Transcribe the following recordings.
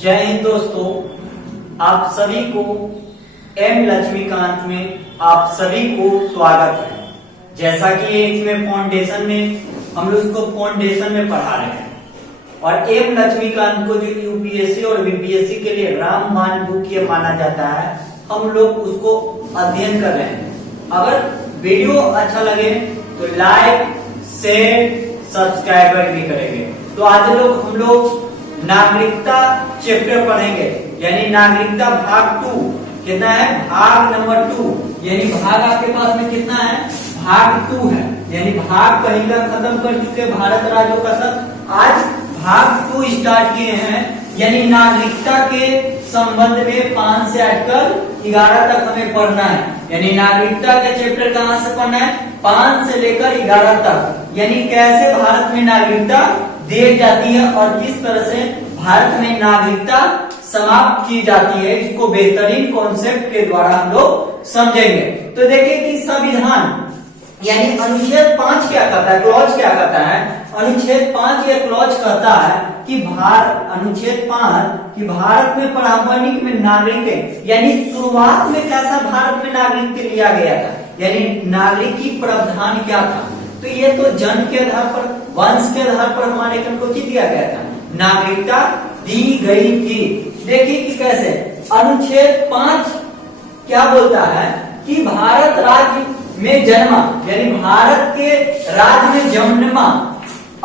जय हिंद दोस्तों, आप सभी को एम लक्ष्मीकांत में आप सभी को स्वागत है। जैसा कि इसमें फाउंडेशन में हम लोग उसको फाउंडेशन में पढ़ा रहे हैं और एम लक्ष्मीकांत को जो यूपीएससी और बीपीएससी के लिए रामबाण बुक ये माना जाता है, हम लोग उसको अध्ययन कर रहे हैं। अगर वीडियो अच्छा लगे तो लाइक शेयर सब्सक्राइबर भी करेंगे। तो आज हम लोग नागरिकता चैप्टर पढ़ेंगे, यानी नागरिकता भाग 2। कितना है? भाग नंबर 2। यानी भाग आपके पास में कितना है? भाग 2 है। यानी भाग पहला खत्म कर चुके भारत राज्यों का सब, आज भाग 2 स्टार्ट किए हैं। यानी नागरिकता के संबंध में 5 से हटकर 11 तक हमें पढ़ना है। यानी नागरिकता के चैप्टर कहां से पढ़ना है? 5 से लेकर 11 तक। यानी कैसे भारत में नागरिकता दी जाती है और किस तरह से भारत में नागरिकता समाप्त की जाती है, इसको बेहतरीन कॉन्सेप्ट के द्वारा हम लोग समझेंगे। तो देखिए कि संविधान यानी अनुच्छेद 5 क्या कहता है, क्लॉज क्या कहता है? अनुच्छेद 5 या क्लॉज कहता है कि अनुच्छेद 5 कि भारत में प्रारंभिक में नागरिक है, यानी शुरुआत में कैसा भारत में नागरिक लिया गया था, यानी नागरिक की प्रावधान क्या था। तो ये तो जन्म के आधार पर, वंश के आधार पर हमारे को दिया गया था, नागरिकता दी गई थी। देखिए कि कैसे अनुच्छेद 5 क्या बोलता है कि भारत राज्य में जन्मा, यानी भारत के राज्य में जन्मा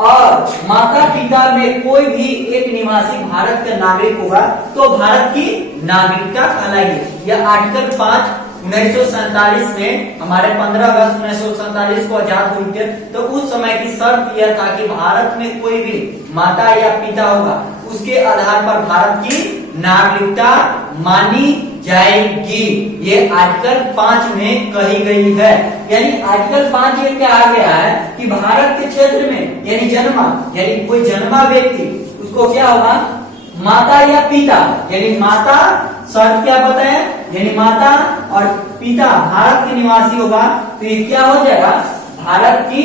और माता पिता में कोई भी एक निवासी भारत का नागरिक होगा तो भारत की नागरिकता कहलाएगी। यह आर्टिकल 5 1947 में हमारे 15 अगस्त 1947 को आजाद हुई थी। तो उस समय की शर्त यह था कि भारत में कोई भी माता या पिता होगा, उसके आधार पर भारत की नागरिकता मानी जाएगी। ये आर्टिकल 5 में कही गई है। यानी आर्टिकल 5 ये क्या आ गया है कि भारत के क्षेत्र में यानी जन्मा, यानी कोई जन्मा व्यक्ति उसको क्या होगा? माता या पिता, यानी माता शर्त क्या बताए, यानी माता और पिता भारत के निवासी होगा तो ये क्या हो जाएगा? भारत की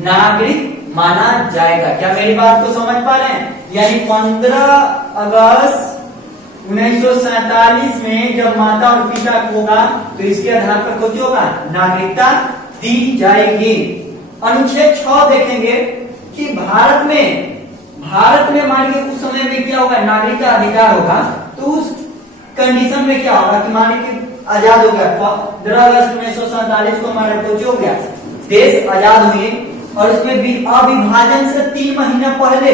नागरिक माना जाएगा। क्या मेरी बात को समझ पा रहे हैं? यानी 15 अगस्त 1947 में जब माता और पिता होगा तो इसके आधार पर कुछ होगा, नागरिकता दी जाएगी। अनुच्छेद 6 देखेंगे कि भारत में मान के उस समय में क्या होगा? नागरिक का अधिकार होगा। तो उस कंडीशन में क्या होगा कि मान के आजाद हो गया 15 अगस्त 1947 को हमारा कुछ हो गया, देश आजाद हुए और उसमें भी अविभाजन से 3 महीना पहले,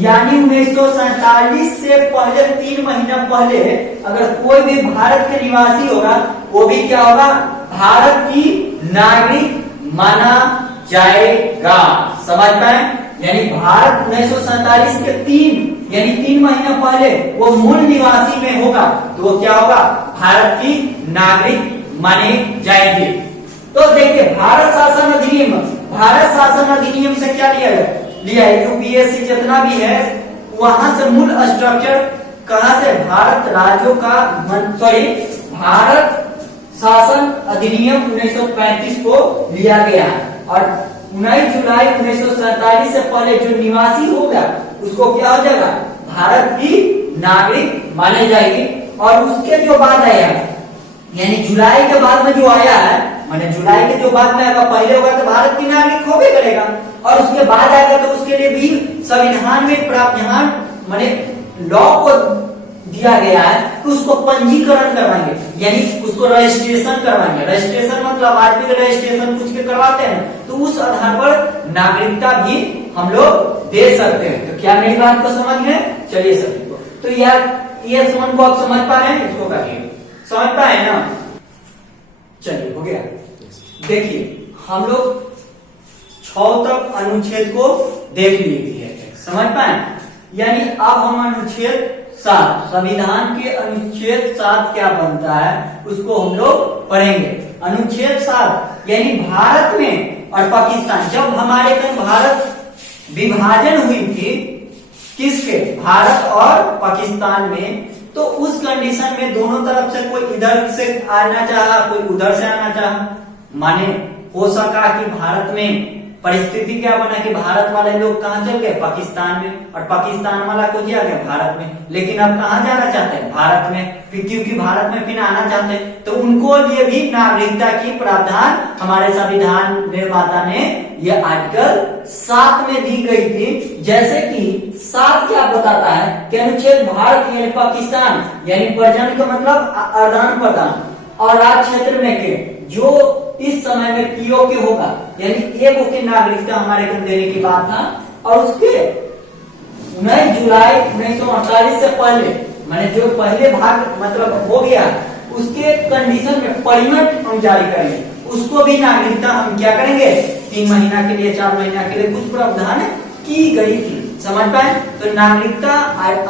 यानी 1947 से पहले 3 महीना पहले अगर कोई भी भारत के निवासी होगा वो भी क्या होगा? भारत की नागरिक माना जाएगा। समझ पाए? यानी भारत 1947 के 3 महीना पहले वो मूल निवासी में होगा तो वो क्या होगा? भारत की नागरिक माने जाएगी। तो देखिए भारत शासन अधिनियम से क्या लिया है? यूपीएससी जितना भी है वहां से मूल स्ट्रक्चर कहां से? भारत राज्यों का भारत शासन अधिनियम 1935 को लिया गया और 19 जुलाई 1947 से पहले जो निवासी होगा उसको क्या हो जाएगा? भारत की नागरिक माने जाएगी। और उसके जो बाद आया, यानी जुलाई के बाद में जो आया है, माने जुलाई के जो बाद में आएगा, पहले होगा तो भारत की नागरिक होबे करेगा और उसके बाद आएगा तो उसके लिए भी संविधान में प्रावधान माने लॉ को दिया गया है कि उसको पंजीकरण करवाएंगे, यानी उसको रजिस्ट्रेशन करवाएंगे। रजिस्ट्रेशन मतलब आदमी का रजिस्ट्रेशन कुछ के करवाते हैं तो उस आधार पर नागरिकता भी हम लोग दे सकते हैं। तो क्या मेरी बात को समझ है? चलिए सभी को तो यार ये समझ को आप समझ पा रहे हैं? इसको करिए, समझ पाए ना? चलिए हो गया। देखिए हम लोग 6 तक अनुच्छेद को देख लिए, समझ पाए? यानी अब हम अनुच्छेद 7 संविधान के अनुच्छेद 7 क्या बनता है उसको हम लोग पढ़ेंगे। अनुच्छेद 7 यानी भारत में और पाकिस्तान, जब हमारे भारत विभाजन हुई थी किसके? भारत और पाकिस्तान में, तो उस कंडीशन में दोनों तरफ से कोई इधर से आना चाहा, कोई उधर से आना चाहा। माने हो सका कि भारत में परिस्थिति क्या बना कि भारत वाले लोग कहाँ चल गए, पाकिस्तान में, और पाकिस्तान वाला को क्या गया, भारत में। लेकिन अब कहाँ जाना चाहते हैं, भारत में, क्योंकि भारत में फिर आना चाहते हैं, तो उनको लिए भी नागरिकता की प्रावधान हमारे संविधान निर्माता ने ये आर्टिकल 7 में दी गई थी। जैसे कि 7 क्या बताता है कि अनुच्छेद भारत यानी पाकिस्तान यानी प्रजन का मतलब आदान प्रदान और राज्य क्षेत्र में के जो इस समय में पीओके होगा यानी एक की नागरिकता हमारे को देने की बात था, और उसके 9 जुलाई 1948 से पहले मैंने जो पहले भाग मतलब हो गया उसके कंडीशन में परिमेट हम जारी करेंगे, उसको भी नागरिकता हम क्या करेंगे 3 महीना के लिए 4 महीना के लिए कुछ प्रावधान की गई थी, समझ पाए। तो नागरिकता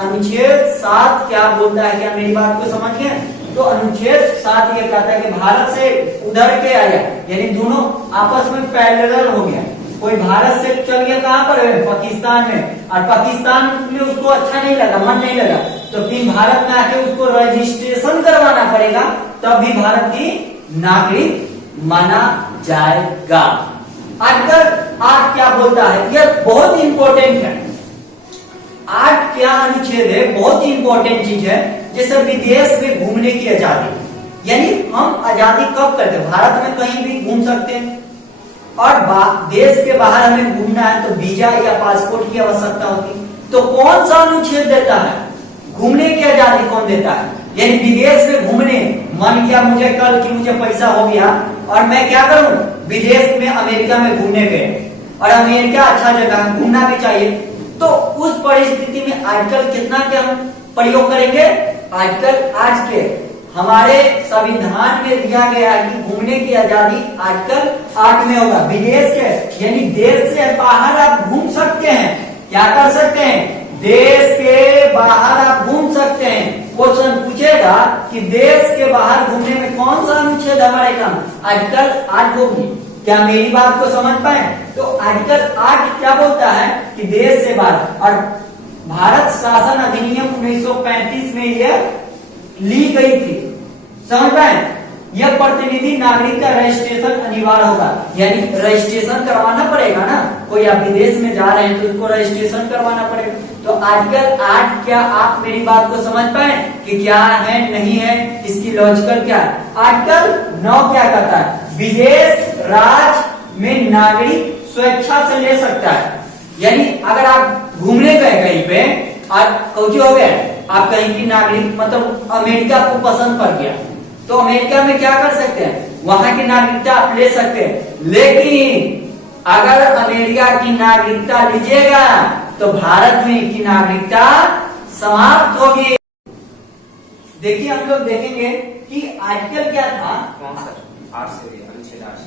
अनुच्छेद 7 क्या बोलता है, क्या मेरी बात को समझ गए। तो अनुच्छेद 7 ये कहता है कि भारत से उधर के आया यानी दोनों आपस में पैरेलल हो गया, कोई भारत से चल गया कहां पर है, पाकिस्तान में, और पाकिस्तान में उसको अच्छा नहीं लगा, मन नहीं लगा, तो फिर भारत में आके उसको रजिस्ट्रेशन करवाना पड़ेगा, तब भी भारत की नागरिक माना जाएगा। आर्टिकल 8 क्या बोलता है, यह बहुत इंपॉर्टेंट है। 8 क्या अनुच्छेद है, बहुत ही इंपॉर्टेंट चीज है। जैसे विदेश में घूमने की आजादी, यानी हम आजादी कब करते हैं, भारत में कहीं भी घूम सकते हैं, और देश के बाहर हमें घूमना है तो वीजा या पासपोर्ट की आवश्यकता होती है। तो कौन सा अनुच्छेद देता है, घूमने की आजादी कौन देता है, यानी विदेश में घूमने, मन किया मुझे कल की मुझे पैसा हो गया और मैं क्या करूं, विदेश में अमेरिका में घूमने गए, और अमेरिका अच्छा जगह घूमना भी चाहिए, तो उस परिस्थिति में आर्टिकल कितना के हम प्रयोग करेंगे, आर्टिकल 8 के हमारे संविधान में दिया गया है कि घूमने की आजादी आर्टिकल 8 में होगा। विदेश के यानी देश से बाहर आप घूम सकते हैं, क्या कर सकते हैं, देश के बाहर आप घूम सकते हैं। क्वेश्चन पूछेगा कि देश के बाहर घूमने में कौन सा अनुच्छेद हमारे काम, आर्टिकल 8 होगी। क्या मेरी बात को समझ पाए। तो आर्टिकल 8 क्या बोलता है कि देश से बाहर, और भारत शासन अधिनियम 1935 में यह ली गई थी, समझ पाए। यह प्रतिनिधि नागरिक का रजिस्ट्रेशन अनिवार्य होगा, यानी रजिस्ट्रेशन करवाना पड़ेगा ना, कोई आप विदेश में जा रहे हैं तो उसको रजिस्ट्रेशन करवाना पड़ेगा। तो आर्टिकल 8 क्या आप मेरी बात को समझ पाए कि क्या है नहीं है, इसकी लॉजिकल क्या है। आर्टिकल 9 क्या कहता है, विदेश राज्य में नागरिक स्वेच्छा से ले सकता है, यानी अगर आप घूमने गए कहीं पे और कुछ हो गया, आप कहीं की नागरिक मतलब अमेरिका को पसंद पड़ गया, तो अमेरिका में क्या कर सकते हैं, वहां की नागरिकता आप ले सकते हैं। लेकिन अगर अमेरिका की नागरिकता लीजिएगा तो भारत में की नागरिकता समाप्त होगी। देखिए हम लोग देखेंगे कि आर्टिकल क्या था,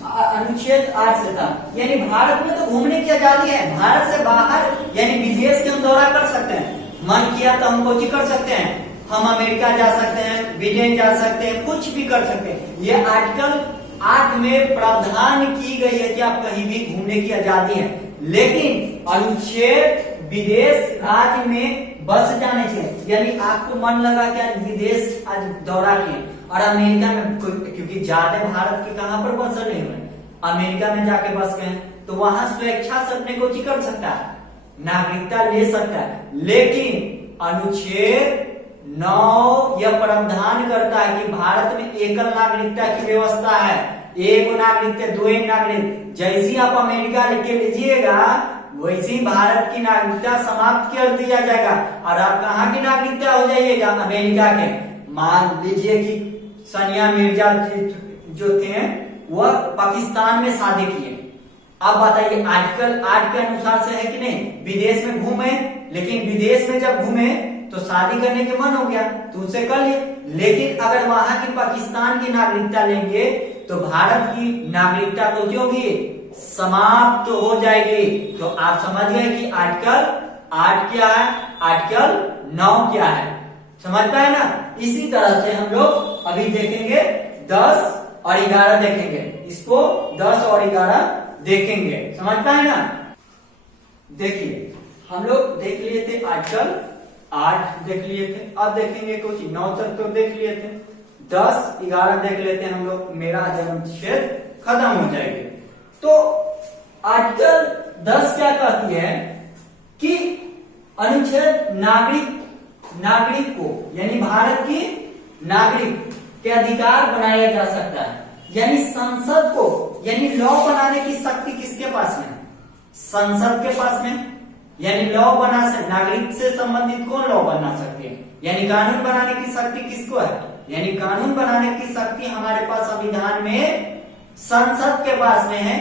अनुच्छेद 8 से था, यानी भारत में तो घूमने की आजादी है, भारत से बाहर यानी विदेश के हम दौरा कर सकते हैं, मन किया तो हम कुछ कर सकते हैं, हम अमेरिका जा सकते हैं, ब्रिटेन जा सकते हैं, कुछ भी कर सकते हैं। ये आर्टिकल 8 में प्रावधान की गई है कि आप कहीं भी घूमने की आजादी है, लेकिन अनुच्छेद विदेश राज्य में बस जाने चाहिए, यानी आपको मन लगा कि विदेश आज दौरा किए और अमेरिका में, क्योंकि ज्यादा भारत के कहां पर बस नहीं हुए, अमेरिका में जाके बस गए तो वहां स्वेच्छा से अपने को कर सकता है, नागरिकता ले सकता है। लेकिन अनुच्छेद 9 यह प्रावधान करता है कि भारत में एकल नागरिकता की व्यवस्था है, एक नागरिकता दो नागरिक, जैसी आप अमेरिका लेके लीजिएगा वैसी भारत की नागरिकता समाप्त कर दिया जाएगा और आप कहाँ की नागरिकता हो जाइएगा, अमेरिका के। मान लीजिए कि सानिया मिर्जा जो थे वह पाकिस्तान में शादी किए, अब बताइए आर्टिकल 8 के अनुसार से है कि नहीं, विदेश में घूमे, लेकिन विदेश में जब घूमे तो शादी करने के मन हो गया तो उसे कर लिए, लेकिन अगर वहां की पाकिस्तान की नागरिकता लेंगे तो भारत की नागरिकता तो जो होगी समाप्त हो जाएगी। तो आप समझ गए कि आर्टिकल 8 क्या है, आर्टिकल 9 क्या है, समझ पाए ना। इसी तरह से हम लोग अभी देखेंगे 10 और 11 देखेंगे, इसको 10 और 11 देखेंगे, समझ पाए ना। देखिए हम लोग देख लिए थे आर्टिकल 8 देख लिए थे, अब देखेंगे कुछ 9 तक तो देख लिए थे, 10 11 देख लेते हैं हम लोग, मेरा अनुच्छेद खत्म हो जाएगी। तो आर्टिकल 10 क्या कहती है कि अनुच्छेद नागरिक को यानी भारत के नागरिक के अधिकार बनाया जा सकता है। यानी संसद को यानी लॉ बनाने की शक्ति किसके पास में? संसद के पास में। यानी लॉ बना सकते, नागरिक से संबंधित कौन लॉ बना सकते हैं? यानी कानून बनाने की शक्ति किसको है? यानी कानून बनाने की शक्ति हमारे पास संविधान में संसद के पास में है।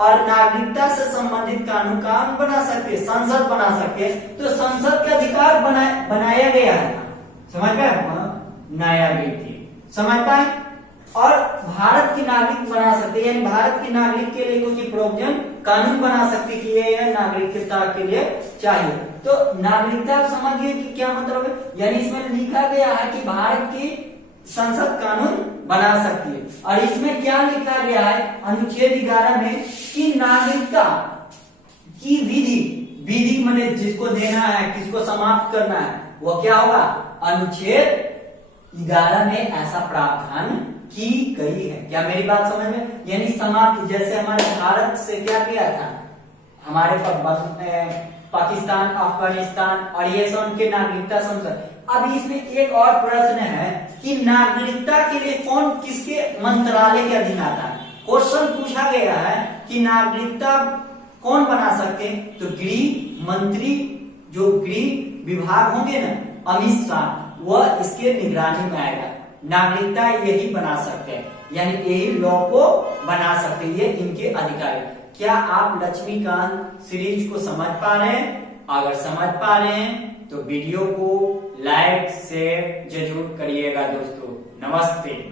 और नागरिकता से संबंधित कानून बना सकते हैं, संसद बना सकते हैं। तो संसद के अधिकार बनाया गया है, समझ पाए? नया व्यक्ति समझ पाए। और भारत की नागरिक बना सकते हैं, यानी भारत के नागरिक के लिए कुछ प्रोविजन कानून बना सकते कि ये नागरिकता के लिए चाहिए। तो नागरिकता आप समझिए कि क्या मतलब है। यानी इसमें लिखा गया है कि भारत की संसद कानून बना सकती है। और इसमें क्या लिखा गया है अनुच्छेद 11 में कि नागरिकता की विधि माने जिसको देना है, किसको समाप्त करना है, वो क्या होगा? अनुच्छेद 11 में ऐसा प्रावधान की गई है। क्या मेरी बात समझ में? यानी समाप्त, जैसे हमारे भारत से क्या किया था, हमारे पाकिस्तान, अफगानिस्तान और ये सब उनके नागरिकता संसद। अब इसमें एक और प्रश्न है कि नागरिकता के लिए कौन किसके मंत्रालय के अधीन आता है? क्वेश्चन पूछा गया है कि नागरिकता कौन बना सकते हैं? तो गृह मंत्री, जो गृह विभाग होंगे ना, अमित शाह, वह इसके निगरानी में आएगा। नागरिकता यही बना सकते हैं, यानी यही लॉ को बना सकते हैं, ये इनके अधिकार है। क्या आप लक्ष्मीकांत सीरीज को समझ पा रहे हैं? अगर समझ पा रहे हैं तो वीडियो को लाइक शेयर जरूर करिएगा दोस्तों। नमस्ते।